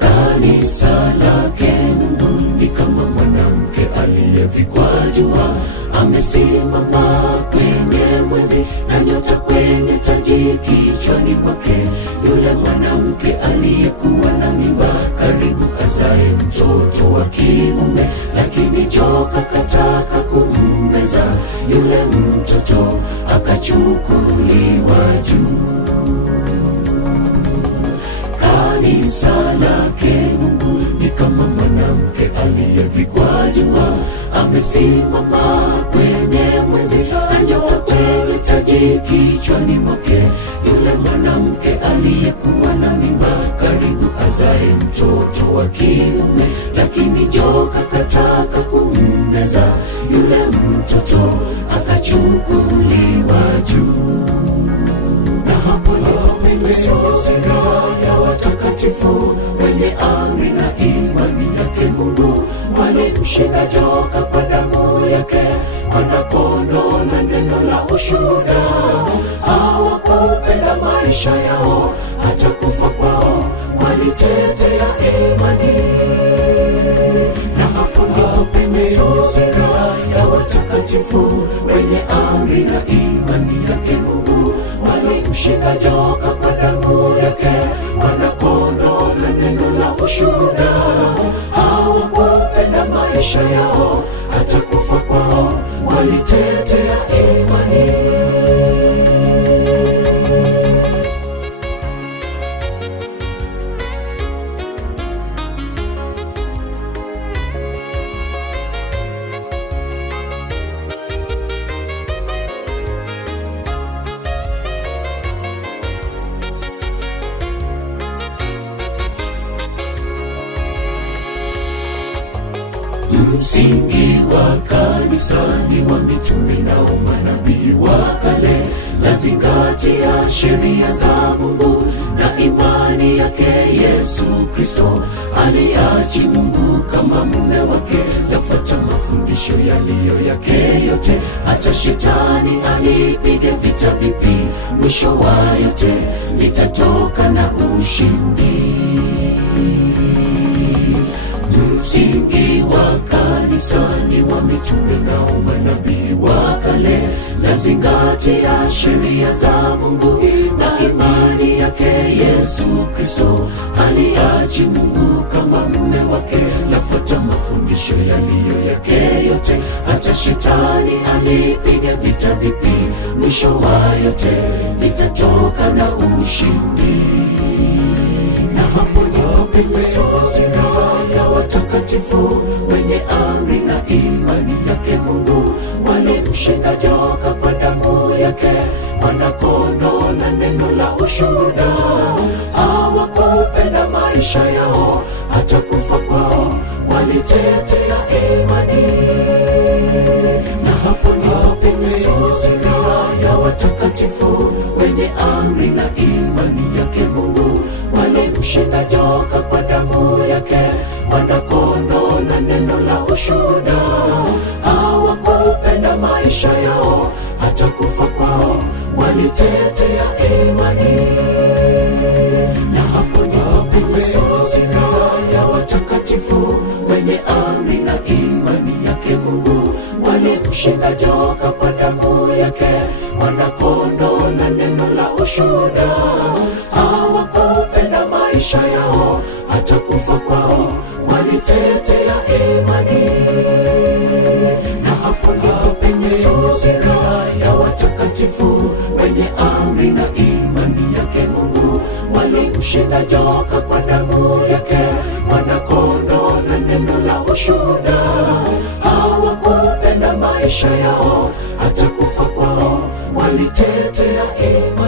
Kanisa lake Mungu ni kama mwanamke aliyevikwa jua, amesimama kwenye mwezi na nyota kwenye taji kichwani mwake. Yule mwanamke aliyekuwa na mimba karibu azae mtoto wa kiume, lakini joka kataka kummeza yule mtoto, akachukuliwa juu. Kanisa lake Mungu ni kama mwanamke aliyevikwa jua, amesimama kwenye mwezi na nyota kwenye taji kichwani mwake. Yule mwanamke aliyekuwa na mimba karibu azae mtoto wa kiume, lakini joka kataka kummeza yule mtoto, akachukuliwa juu. Na hapo ndipo penye sura ya watakatifu wenye amri na imani yake Mungu, walimshinda joka kwa damu yake, Mwana-Kondoo na neno la ushuhuda. Hawakupenda maisha yao hata kufa kwao, walitetea imani. Na hapo ndipo penye sura ya watakatifu wenye amri na imani yake Mungu, walimshinda joka kwa damu yake, Mwana-Kondoo na neno la ushuhuda. Hawakupenda maisha yao hata kufa kwao, walitetea imani. Msingi wa kanisa ni wa mitume na manabii wa kale, lazingatia sheria za Mungu na imani yake Yesu Kristo. Aliachi Mungu kama mume wake, lafuata mafundisho yaliyo yake yote. Hata shetani alipige vita vipi, mwisho wa yote litatoka na ushindi. Msingi wa kanisa ni wa mitume na manabii wa kale, lazingatia sheria za Mungu na imani yake Yesu Kristo. Aliachi Mungu kama mume wake, lafuata mafundisho yaliyo yake yote. Hata shetani alipiga vita vipi, mwisho wa yote litatoka na ushindi. Na hapo ndipo penye sura ya watakatifu wenye amri na imani yake Mungu, walimshinda joka kwa damu yake, Mwana-Kondoo na neno la ushuhuda. Hawakupenda maisha yao hata kufa kwao, walitetea imani. Na hapo ndipo penye sura ya watakatifu wenye amri na imani yake Mungu, walimshinda joka kwa damu yake, Mwana-Kondoo na neno la ushuhuda. Hawakupenda maisha yao hata kufa kwao, walitetea imani. Na hapo ndipo penye sura ya watakatifu wenye amri na imani yake Mungu, walimshinda joka kwa damu yake, Mwana-Kondoo na neno la ushuhuda. Hawakupenda maisha yao hata kufa kwao, walitetea imani. Na hapo ndipo penye sura ya watakatifu wenye amri na imani yake Mungu, walimshinda joka kwa damu yake, Mwana-Kondoo na neno la ushuhuda. Hawakupenda maisha yao hata kufa kwao, walitetea imani.